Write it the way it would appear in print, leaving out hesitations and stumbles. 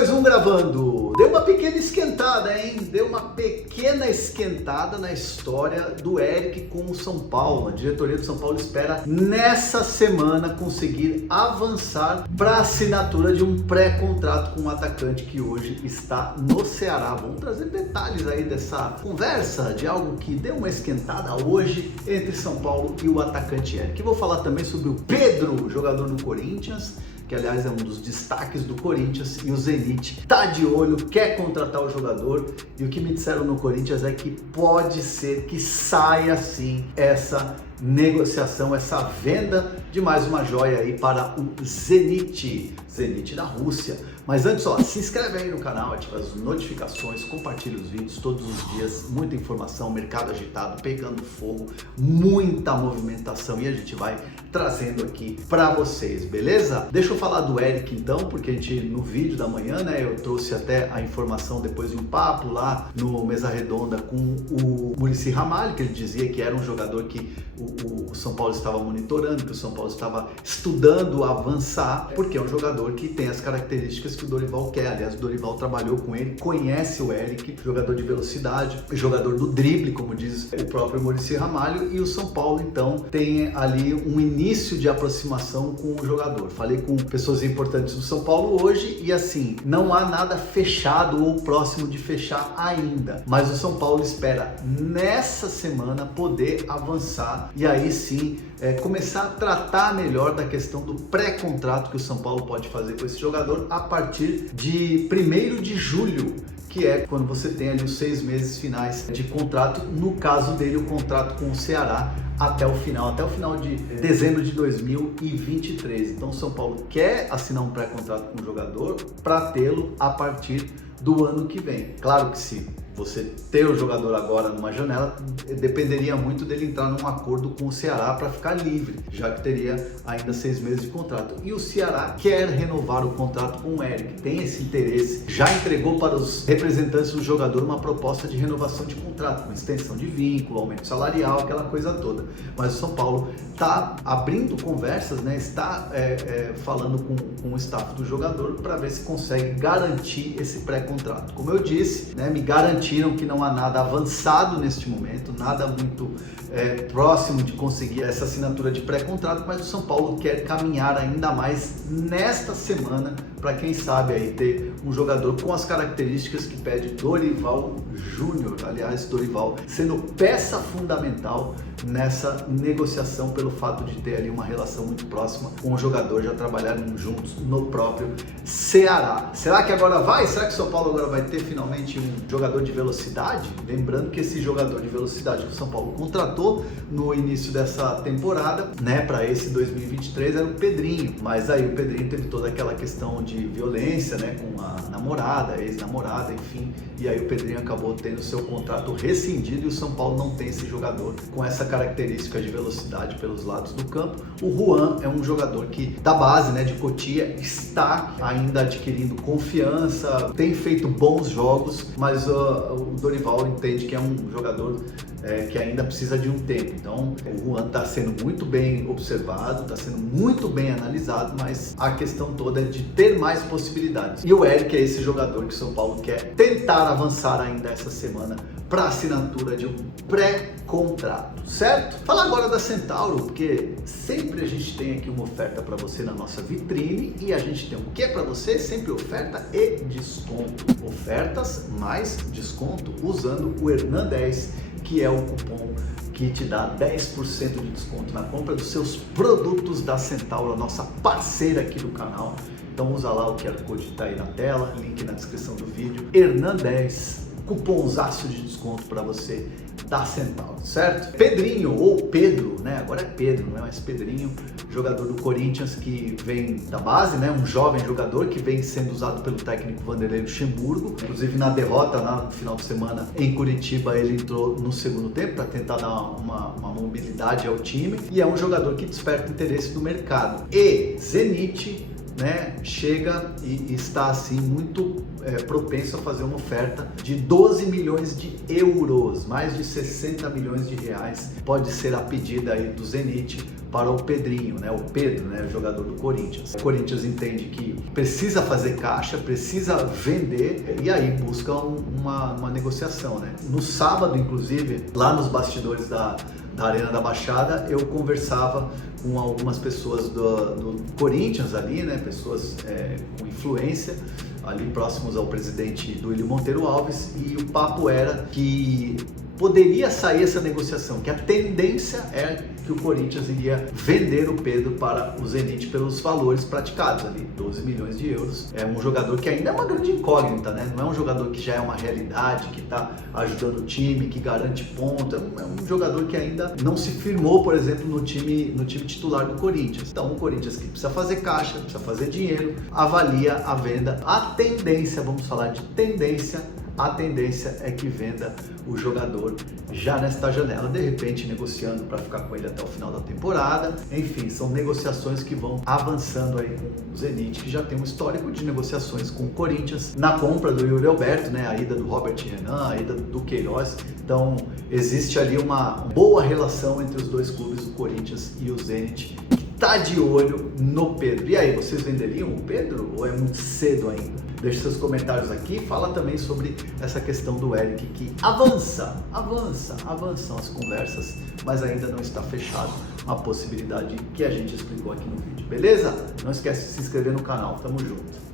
2, 1 gravando. Deu uma pequena esquentada, hein? Deu uma pequena esquentada na história do Eric com o São Paulo. A diretoria do São Paulo espera nessa semana conseguir avançar para a assinatura de um pré-contrato com um atacante que hoje está no Ceará. Vamos trazer detalhes aí dessa conversa, de algo que deu uma esquentada hoje entre São Paulo e o atacante Eric. Vou falar também sobre o Pedro, jogador do Corinthians, que aliás é um dos destaques do Corinthians, e o Zenit tá de olho, quer contratar o jogador, e o que me disseram no Corinthians é que pode ser que saia sim essa negociação, essa venda de mais uma joia aí para o Zenit da Rússia. Mas antes, ó, se inscreve aí no canal, ativa as notificações, compartilha os vídeos todos os dias, muita informação, mercado agitado, pegando fogo, muita movimentação, e a gente vai trazendo aqui para vocês, beleza? Deixa eu falar do Eric então, porque a gente no vídeo da manhã, né, eu trouxe até a informação depois de um papo lá no Mesa Redonda com o Muricy Ramalho, que ele dizia que era um jogador que o São Paulo estava monitorando, que o São Paulo estava estudando avançar, porque é um jogador que tem as características que o Dorival quer. Aliás, o Dorival trabalhou com ele, conhece o Eric, jogador de velocidade, jogador do drible, como diz o próprio Muricy Ramalho, e o São Paulo então tem ali um início de aproximação com o jogador. Falei com pessoas importantes do São Paulo hoje e assim, não há nada fechado ou próximo de fechar ainda, mas o São Paulo espera nessa semana poder avançar e aí sim começar a tratar melhor da questão do pré-contrato que o São Paulo pode fazer com esse jogador a partir de 1º de julho, que é quando você tem ali os 6 meses finais de contrato, no caso dele o contrato com o Ceará até o final de dezembro de 2023. Então o São Paulo quer assinar um pré-contrato com o jogador para tê-lo a partir do ano que vem. Claro que se você ter o jogador agora numa janela, dependeria muito dele entrar num acordo com o Ceará para ficar livre, já que teria ainda 6 meses de contrato. E o Ceará quer renovar o contrato com o Eric, tem esse interesse, já entregou para os representantes do jogador uma proposta de renovação de contrato, com extensão de vínculo, aumento salarial, aquela coisa toda. Mas o São Paulo está abrindo conversas, né? Está falando com o staff do jogador para ver se consegue garantir esse pré-contrato. Como eu disse, né, me garantiram que não há nada avançado neste momento, nada muito próximo de conseguir essa assinatura de pré-contrato, mas o São Paulo quer caminhar ainda mais nesta semana para quem sabe aí ter um jogador com as características que pede Dorival Júnior. Aliás, Dorival sendo peça fundamental nessa negociação pelo fato de ter ali uma relação muito próxima com o jogador, já trabalharam juntos no próprio Ceará. Será que agora vai? Será que o São Paulo agora vai ter finalmente um jogador de velocidade? Lembrando que esse jogador de velocidade que o São Paulo contratou no início dessa temporada, né, para esse 2023 era o Pedrinho, mas aí o Pedrinho teve toda aquela questão de violência, né, com a namorada, ex-namorada, enfim, e aí o Pedrinho acabou tendo seu contrato rescindido e o São Paulo não tem esse jogador com essa característica de velocidade pelos lados do campo. O Juan é um jogador que da base, né, de Cotia, está ainda adquirindo confiança, tem feito bons jogos, mas o Dorival entende que é um jogador que ainda precisa de um tempo. Então o Juan está sendo muito bem observado, está sendo muito bem analisado, mas a questão toda é de ter mais possibilidades. E o Eric é esse jogador que o São Paulo quer tentar avançar ainda essa semana para assinatura de um pré-contrato, certo? Falar agora da Centauro, porque sempre a gente tem aqui uma oferta para você na nossa vitrine e a gente tem o que para você? Sempre oferta e desconto. Ofertas mais desconto usando o Hernan10, que é o cupom que te dá 10% de desconto na compra dos seus produtos da Centauro, a nossa parceira aqui do canal. Então usa lá o QR Code que está aí na tela, link na descrição do vídeo, Hernan10, cupomzaço de desconto para você da Centauro, certo? Pedrinho, ou Pedro, né? Agora é Pedro, não é mais Pedrinho, jogador do Corinthians que vem da base, né? Um jovem jogador que vem sendo usado pelo técnico Vanderlei Luxemburgo. Inclusive na derrota lá no final de semana em Curitiba, ele entrou no segundo tempo para tentar dar uma mobilidade ao time, e é um jogador que desperta interesse do mercado. E Zenit, né, chega e está assim muito propenso a fazer uma oferta de 12 milhões de euros, mais de 60 milhões de reais pode ser a pedida aí do Zenit para o Pedrinho, né? O Pedro, né? O jogador do Corinthians. O Corinthians entende que precisa fazer caixa, precisa vender e aí busca uma negociação, né? No sábado, inclusive, lá nos bastidores da Arena da Baixada, eu conversava com algumas pessoas do Corinthians ali, né? Pessoas com influência, ali próximos ao presidente Duílio Monteiro Alves, e o papo era que poderia sair essa negociação, que a tendência é que o Corinthians iria vender o Pedro para o Zenit pelos valores praticados ali, 12 milhões de euros. É um jogador que ainda é uma grande incógnita, né? Não é um jogador que já é uma realidade, que está ajudando o time, que garante ponto. É um jogador que ainda não se firmou, por exemplo, no time titular do Corinthians. Então o Corinthians, que precisa fazer caixa, precisa fazer dinheiro, avalia a venda. A tendência, vamos falar de tendência, a tendência é que venda o jogador já nesta janela, de repente negociando para ficar com ele até o final da temporada. Enfim, são negociações que vão avançando aí com o Zenit, que já tem um histórico de negociações com o Corinthians, na compra do Yuri Alberto, né, a ida do Robert Renan, a ida do Queiroz. Então existe ali uma boa relação entre os dois clubes, o Corinthians e o Zenit, que tá de olho no Pedro. E aí, vocês venderiam o Pedro ou é muito cedo ainda? Deixe seus comentários aqui, fala também sobre essa questão do Eric, que avançam as conversas, mas ainda não está fechado a possibilidade que a gente explicou aqui no vídeo, beleza? Não esquece de se inscrever no canal, tamo junto!